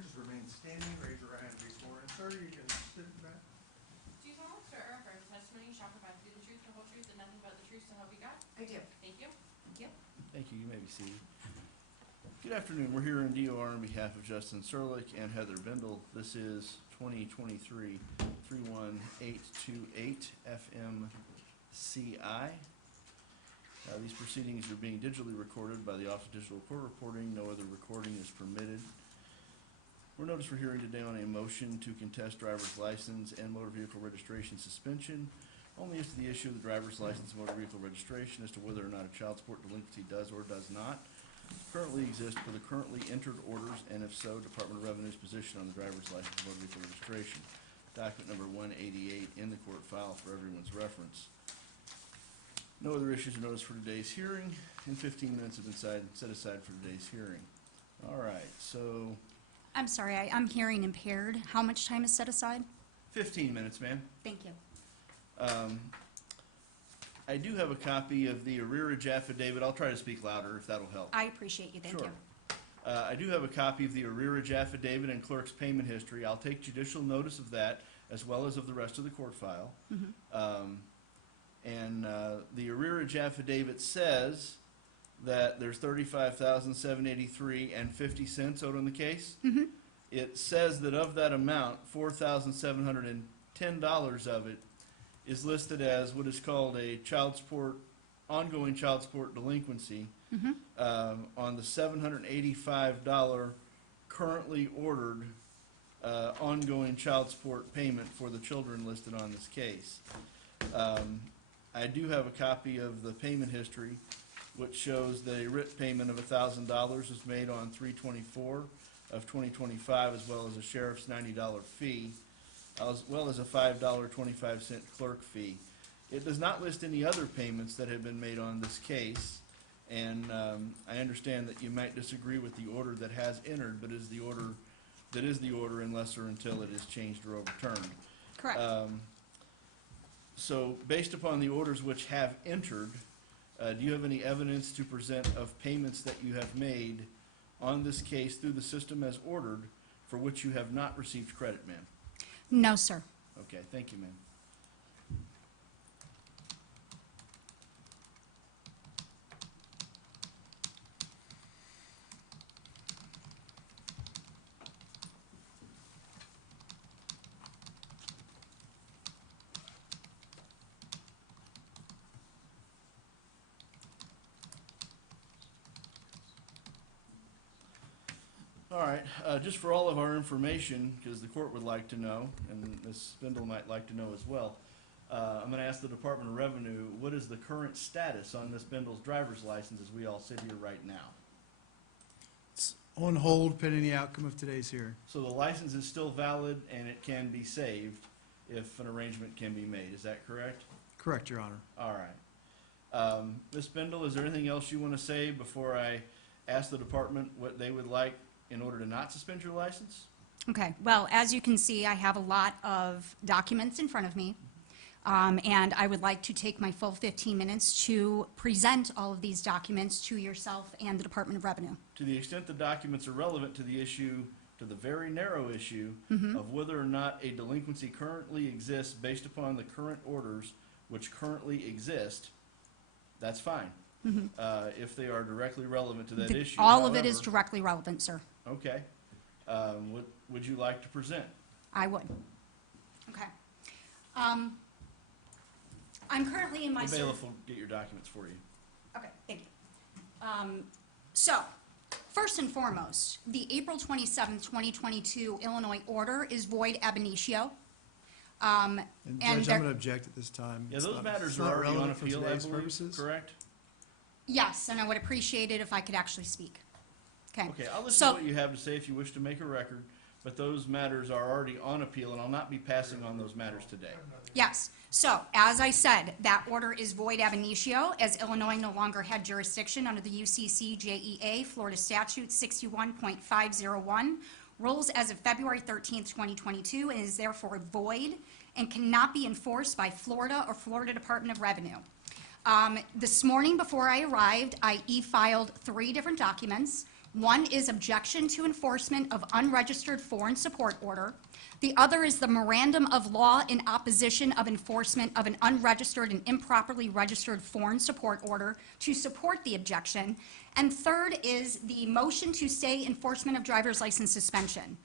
hearing, just remain standing, raise your right hand and be sworn. And sir, you can sit back. Do you solemnly swear or affirm the testimony you shall provide to be the truth, the whole truth, and nothing but the truth, so help you God? I do. Thank you. Thank you. Thank you. You may be seated. Good afternoon. We're here in DOR on behalf of Justin Serlick and Heather Bendl. This is 2023-31828 FMCI. These proceedings are being digitally recorded by the Office of Digital Court Reporting. No other recording is permitted. We're noticed for hearing today on a motion to contest driver's license and motor vehicle registration suspension, only as to the issue of the driver's license and motor vehicle registration as to whether or not a child support delinquency does or does not currently exist for the currently entered orders, and if so, Department of Revenue's position on the driver's license and motor vehicle registration. Document number 188 in the court file for everyone's reference. No other issues are noticed for today's hearing, and 15 minutes have been set aside for today's hearing. All right, so I'm sorry, I'm hearing impaired. How much time is set aside? 15 minutes, ma'am. Thank you. I do have a copy of the arrearage affidavit. I'll try to speak louder if that'll help. I appreciate you. Thank Sure. you. I do have a copy of the arrearage affidavit and clerk's payment history. I'll take judicial notice of that as well as of the rest of the court file. The arrearage affidavit says that there's $35,783.50 owed on the case. It says that of that amount, $4,710 of it is listed as what is called a ongoing child support delinquency on the $785 currently ordered ongoing child support payment for the children listed on this case. I do have a copy of the payment history, which shows that a writ payment of $1,000 was made on 3/24 of 2025, as well as a sheriff's $90 fee, as well as a $5.25 clerk fee. It does not list any other payments that have been made on this case, and I understand that you might disagree with the order that has entered, but is the order unless or until it is changed or overturned. Correct. So based upon the orders which have entered, do you have any evidence to present of payments that you have made on this case through the system as ordered for which you have not received credit, ma'am? No, sir. Okay, thank you, ma'am. All right, just for all of our information, because the court would like to know, and Ms. Bendl might like to know as well, I'm going to ask the Department of Revenue, what is the current status on Ms. Bendel's driver's license as we all sit here right now? It's on hold pending the outcome of today's hearing. So the license is still valid and it can be saved if an arrangement can be made, is that correct? Correct, Your Honor. All right. Ms. Bendl, is there anything else you want to say before I ask the department what they would like in order to not suspend your license? Okay. Well, as you can see, I have a lot of documents in front of me, and I would like to take my full 15 minutes to present all of these documents to yourself and the Department of Revenue. To the extent the documents are relevant to the issue, to the very narrow issue of whether or not a delinquency currently exists based upon the current orders which currently exist, that's fine. If they are directly relevant to that issue. All of it is However, directly relevant, sir. okay. What would you like to present? I would. Okay. I'm currently in my... The bailiff will get your documents for you. Okay, thank you. So, first and foremost, the April 27th, 2022 Illinois order is void ab initio. And Judge, I'm there- going to object at this time. Yeah, It's those not- matters it's are not already on relevant for appeal, I today's believe, purposes. correct? Yes, and I would appreciate it if I could actually speak. Okay. Okay, I'll listen So- to what you have to say if you wish to make a record, but those matters are already on appeal, and I'll not be passing on those matters today. Yes. So, as I said, that order is void ab initio, as Illinois no longer had jurisdiction under the U.C.C. JEA, Florida Statute 61.501, rules as of February 13th, 2022, and is therefore void and cannot be enforced by Florida or Florida Department of Revenue. This morning before I arrived, I e-filed 3 different documents. One is objection to enforcement of unregistered foreign support order. The other is the memorandum of law in opposition of enforcement of an unregistered and improperly registered foreign support order to support the objection. And third is the motion to stay enforcement of driver's license suspension.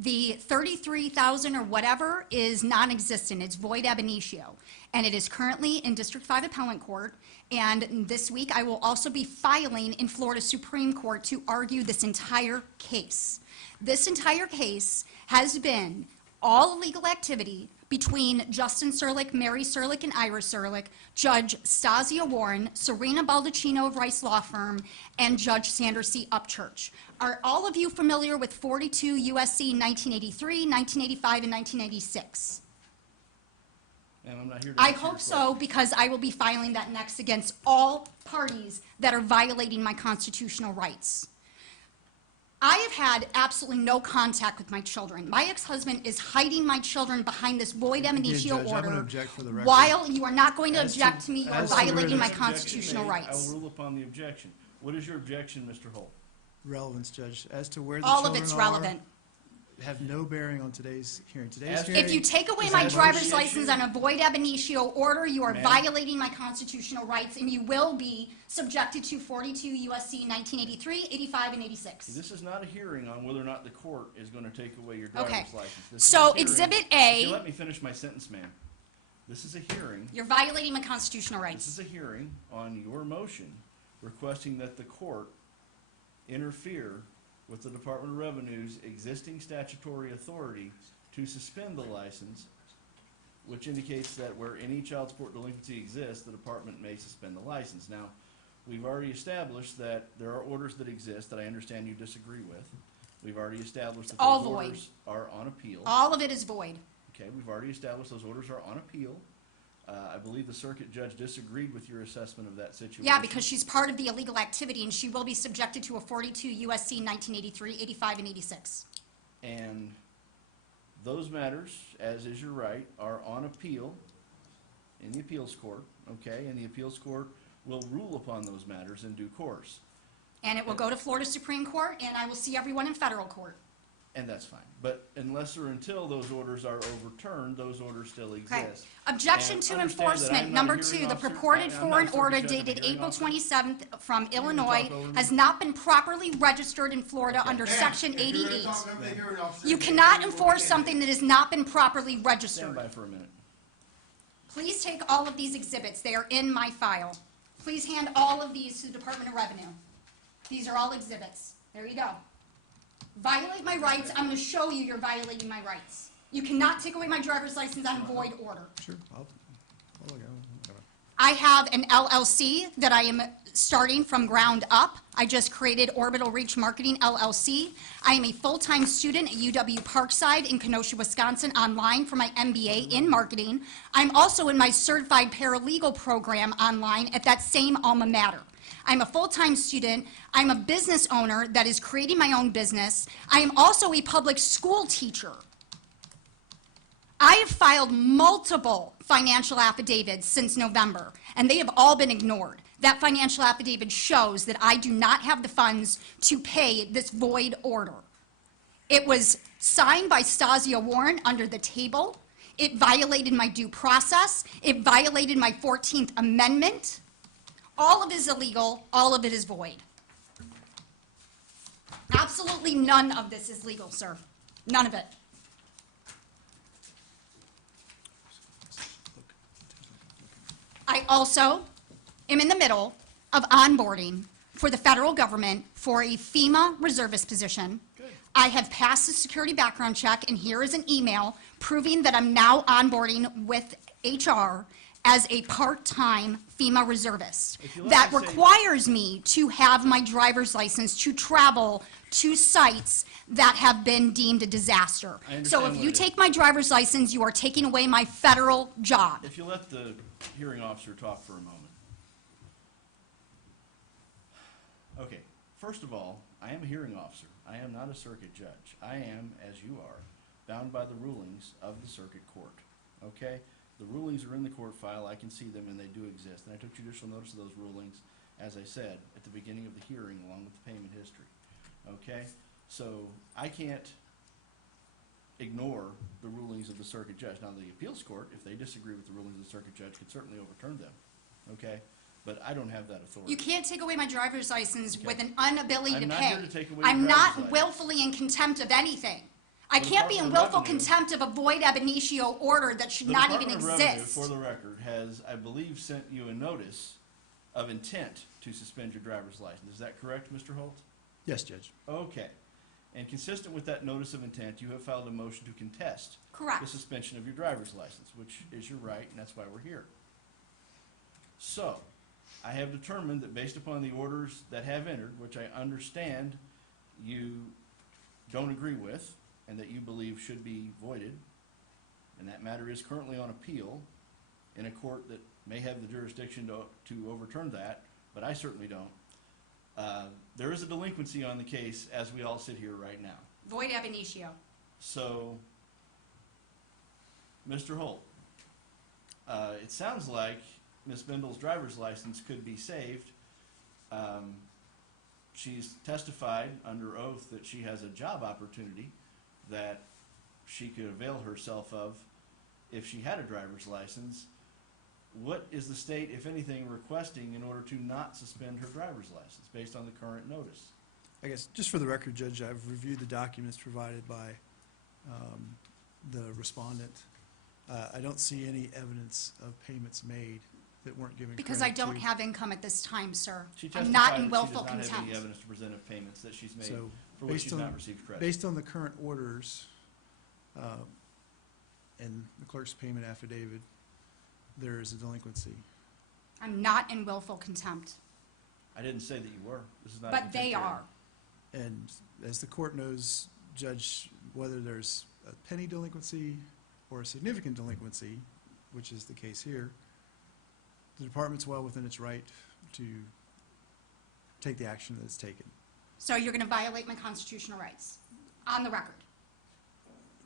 The $33,000 or whatever is non-existent. It's void ab initio. And it is currently in District 5 Appellate Court. And this week, I will also be filing in Florida Supreme Court to argue this entire case. This entire case has been all illegal activity between Justin Serlick, Mary Serlick, and Ira Serlick, Judge Stasia Warren, Serena Baldacchino of Rice Law Firm, and Judge Sanders C. Upchurch. Are all of you familiar with 42 U.S.C. 1983, 1985, and 1986? And I'm not here to I answer your hope so, question. because I will be filing that next against all parties that are violating my constitutional rights. I have had absolutely no contact with my children. My ex-husband is hiding my children behind this void ab Again, initio Judge, I'm gonna order. object for the record. While you are not going to As to- object to me, you are as to where violating my this Objection constitutional made. rights. I will rule upon the objection. What is your objection, Mr. Holt? Relevance, Judge, as to where the All of children it's are, relevant. have no bearing on today's hearing. Today's As- hearing. If you take away is my a driver's motion- license on a void ab initio order, you are Ma'am? violating my constitutional rights, and you will be subjected to 42 U.S.C. 1983, 85, and 86. This is not a hearing on whether or not the court is going to take away your Okay. driver's license. This is So, a hearing- Exhibit If A- you let me finish my sentence, ma'am. This is a hearing. You're violating my constitutional This rights. is a hearing on your motion requesting that the court interfere with the Department of Revenue's existing statutory authority to suspend the license, which indicates that where any child support delinquency exists, the department may suspend the license. Now, we've already established that there are orders that exist that I understand you disagree with. We've already established that All those void. orders are on appeal. All of it is void. Okay, we've already established those orders are on appeal. I believe the circuit judge disagreed with your assessment of that situation. Yeah, because she's part of the illegal activity, and she will be subjected to a 42 U.S.C. 1983, 85, and 86. And those matters, as is your right, are on appeal in the appeals court, okay? And the appeals court will rule upon those matters in due course. And it will go to Florida Supreme Court, and I will see everyone in federal court. And that's fine. But unless or until those orders are overturned, those orders still Okay. exist. Objection And to understand that enforcement. I'm not a Number hearing 2, the officer. purported I'm not a foreign circuit order judge, I'm a dated hearing April officer. 27th from You're gonna Illinois talk over me? has not been properly registered in Florida Okay. under Ma'am, Section if you're gonna 88. talk over the hearing officer, You then cannot you will enforce begin. something that has not been properly Stand registered. by for a minute. Please take all of these exhibits. They are in my file. Please hand all of these to the Department of Revenue. These are all exhibits. There you go. Violate my rights. I'm going to show you you're violating my rights. You cannot take away my driver's license on void order. Sure, I'll look at it, whatever. I have an LLC that I am starting from ground up. I just created Orbital Reach Marketing LLC. I am a full-time student at UW Parkside in Kenosha, Wisconsin, online for my MBA in marketing. I'm also in my certified paralegal program online at that same alma mater. I'm a full-time student. I'm a business owner that is creating my own business. I am also a public school teacher. I have filed multiple financial affidavits since November, and they have all been ignored. That financial affidavit shows that I do not have the funds to pay this void order. It was signed by Stasia Warren under the table. It violated my due process. It violated my 14th Amendment. All of it is illegal. All of it is void. Absolutely none of this is legal, sir. None of it. I also am in the middle of onboarding for the federal government for a FEMA reservist position. I have passed the security background check, and here is an email proving that I'm now onboarding with HR as a part-time FEMA reservist. If you let That me say- requires me to have my driver's license to travel to sites that have been deemed a disaster. I understand So if what you it is. take my driver's license, you are taking away my federal job. If you let the hearing officer talk for a moment. Okay, first of all, I am a hearing officer. I am not a circuit judge. I am, as you are, bound by the rulings of the circuit court, okay? The rulings are in the court file. I can see them, and they do exist. And I took judicial notice of those rulings, as I said, at the beginning of the hearing, along with the payment history. okay? So I can't ignore the rulings of the circuit judge. Now, the appeals court, if they disagree with the rulings of the circuit judge, could certainly overturn them, okay? But I don't have that authority. You can't take away my driver's license Okay. with an inability to I'm pay. not here to take away your I'm driver's not license. willfully in contempt of anything. I The can't be in Department of willful Revenue- contempt of a void ab initio order that should The not even Department of Revenue, exist. for the record, has, I believe, sent you a notice of intent to suspend your driver's license. Is that correct, Mr. Holt? Yes, Judge. Okay. And consistent with that notice of intent, you have filed a motion to contest the Correct. suspension of your driver's license, which is your right, and that's why we're here. So, I have determined that based upon the orders that have entered, which I understand you don't agree with, and that you believe should be voided, and that matter is currently on appeal in a court that may have the jurisdiction to overturn that, but I certainly don't. There is a delinquency on the case as we all sit here right now. Void ab initio. So, Mr. Holt, it sounds like Ms. Bendl's driver's license could be saved. She's testified under oath that she has a job opportunity that she could avail herself of if she had a driver's license. What is the state, if anything, requesting in order to not suspend her driver's license based on the current notice? I guess, just for the record, Judge, I've reviewed the documents provided by the respondent. I don't see any evidence of payments made that weren't given Because I credit don't to. have income at this time, sir. She I'm testified not that in she willful does not have any contempt. evidence to present of payments that she's made So, for which based she's on- not received credit. Based on the current orders and the clerk's payment affidavit, there is a delinquency. I'm not in willful contempt, I didn't say that you were. This is not a but they contempt are. hearing. And as the court knows, Judge, whether there's a penny delinquency or a significant delinquency, which is the case here, the department's well within its right to take the action that it's taken. So you're going to violate my constitutional rights, on the record.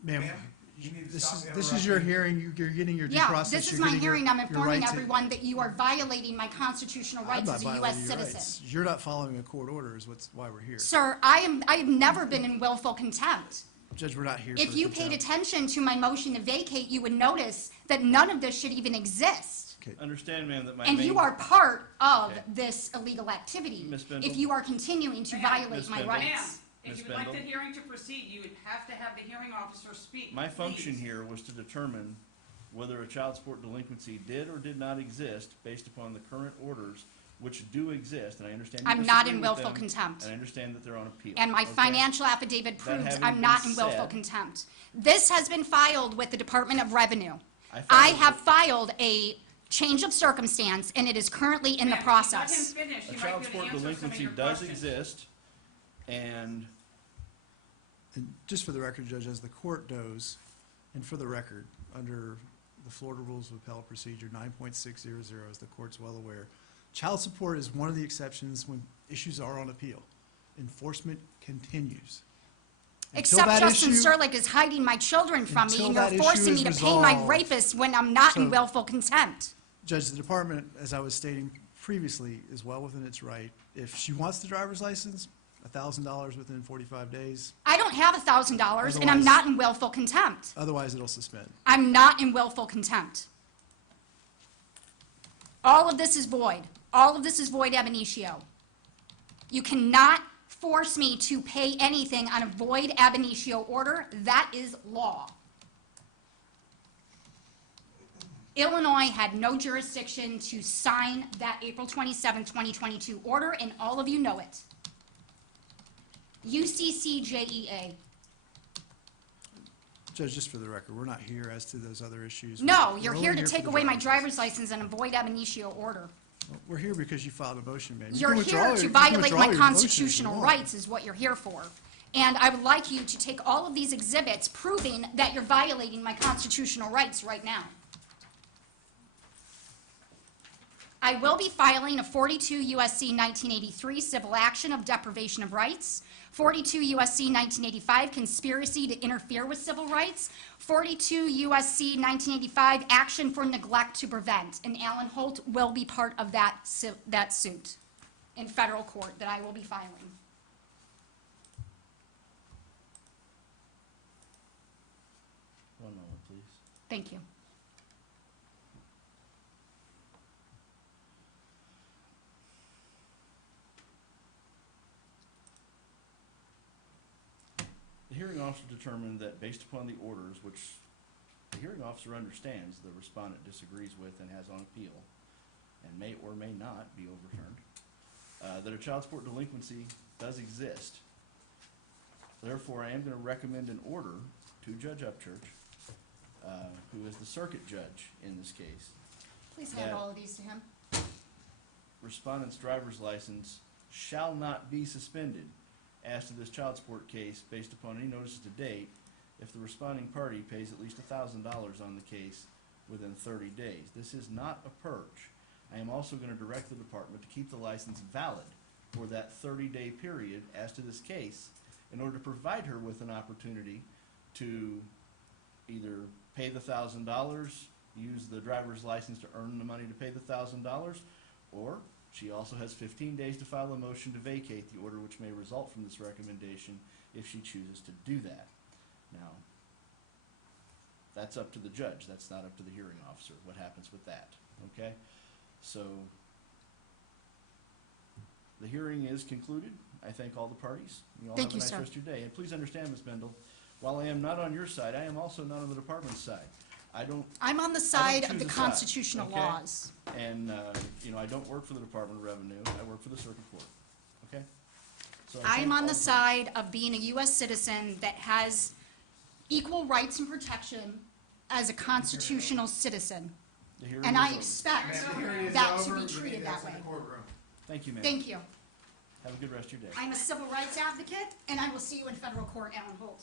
Ma'am, Ma'am, you need to this stop is interrupting. your hearing, you're getting your due Yeah, process. this is you're my getting your- hearing. I'm your informing right to- everyone that you are violating my constitutional I'm rights not as a U.S. violating your citizen. rights. You're not following a court order is why we're here. Sir, I've never been in willful contempt. Judge, we're not here for If you paid contempt. attention to my motion to vacate, you would notice that none of this should even exist. Okay. Understand, ma'am, that my And main... you are part of Okay. this illegal activity. Ms. Bendl? If you are continuing to Ma'am. violate Ms. my Bendl? rights. Ma'am, if Ms. you would like Bendl? the hearing to proceed, you would have to have the hearing officer speak. My function please. here was to determine whether a child support delinquency did or did not exist based upon the current orders, which do exist, and I understand you I'm not disagree in with willful them, contempt. And I understand that they're on appeal. And my okay? financial affidavit proves having I'm been not in willful said- contempt. This has been filed with the Department of Revenue. I I filed have it- filed a change of circumstance, and it is currently in the Ma'am, process. Let him finish. A He might child be able support to answer some of delinquency your does questions. exist, and And just for the record, Judge, as the court knows, and for the record, under the Florida Rules of Appellate Procedure 9.600, as the court's well aware, child support is one of the exceptions when issues are on appeal. Enforcement continues. Until Except that Justin issue- Serlick is hiding my children from me, Until and that you're issue forcing me is to pay my resolved. rapist when I'm not in So- willful contempt. Judge, the department, as I was stating previously, is well within its right. If she wants the driver's license, $1,000 within 45 days. I don't have $1,000, and I'm Otherwise- not in willful contempt. Otherwise, it'll suspend. I'm not in willful contempt. All of this is void. All of this is void ab initio. You cannot force me to pay anything on a void ab initio order. That is law. Illinois had no jurisdiction to sign that April 27, 2022 order, and all of you know it. U.C.C.J.E.A. Judge, just for the record, we're not here as to those other issues. No, We're you're only here to for take the away my license. driver's license on a void ab initio order. We're here because you filed a motion, ma'am. You You're can withdraw here your- to you can violate withdraw my your motion if you constitutional want. rights is what you're here for. And I would like you to take all of these exhibits proving that you're violating my constitutional rights right now. I will be filing a 42 U.S.C. 1983 civil action of deprivation of rights, 42 U.S.C. 1985 conspiracy to interfere with civil rights, 42 U.S.C. 1985 action for neglect to prevent, and Alan Holt will be part of that suit in federal court that I will be filing. Thank you. The hearing officer determined that based upon the orders, which the hearing officer understands the respondent disagrees with and has on appeal, and may or may not be overturned, that a child support delinquency does exist. Therefore, I am going to recommend an order to Judge Upchurch, who is the circuit judge in this case. Please hand That- all of these to him. Respondent's driver's license shall not be suspended as to this child support case based upon any notices to date if the responding party pays at least $1,000 on the case within 30 days. This is not a purge. I am also going to direct the department to keep the license valid for that 30-day period as to this case in order to provide her with an opportunity to either pay the $1,000, use the driver's license to earn the money to pay the $1,000, or she also has 15 days to file a motion to vacate the order, which may result from this recommendation if she chooses to do that. Now, that's up to the judge. That's not up to the hearing officer, what happens with that, okay? So, the hearing is concluded. I thank all the parties. You all Thank have a you, nice sir. rest of your day. And please understand, Ms. Bendl, while I am not on your side, I am also not on the department's side. I'm on the side of choose the a side, constitutional okay? laws. And, I don't work for the Department of Revenue. I work for the circuit court, okay? So I I'm thank on all the parties. side of being a U.S. citizen that has equal rights and protection as a constitutional citizen. The hearing And is I over. expect Ma'am, the hearing is that to over. be You treated need that exit way. the courtroom. Thank you, ma'am. Thank you. Have a good rest of your day. I'm a civil rights advocate, and I will see you in federal court, Alan Holt.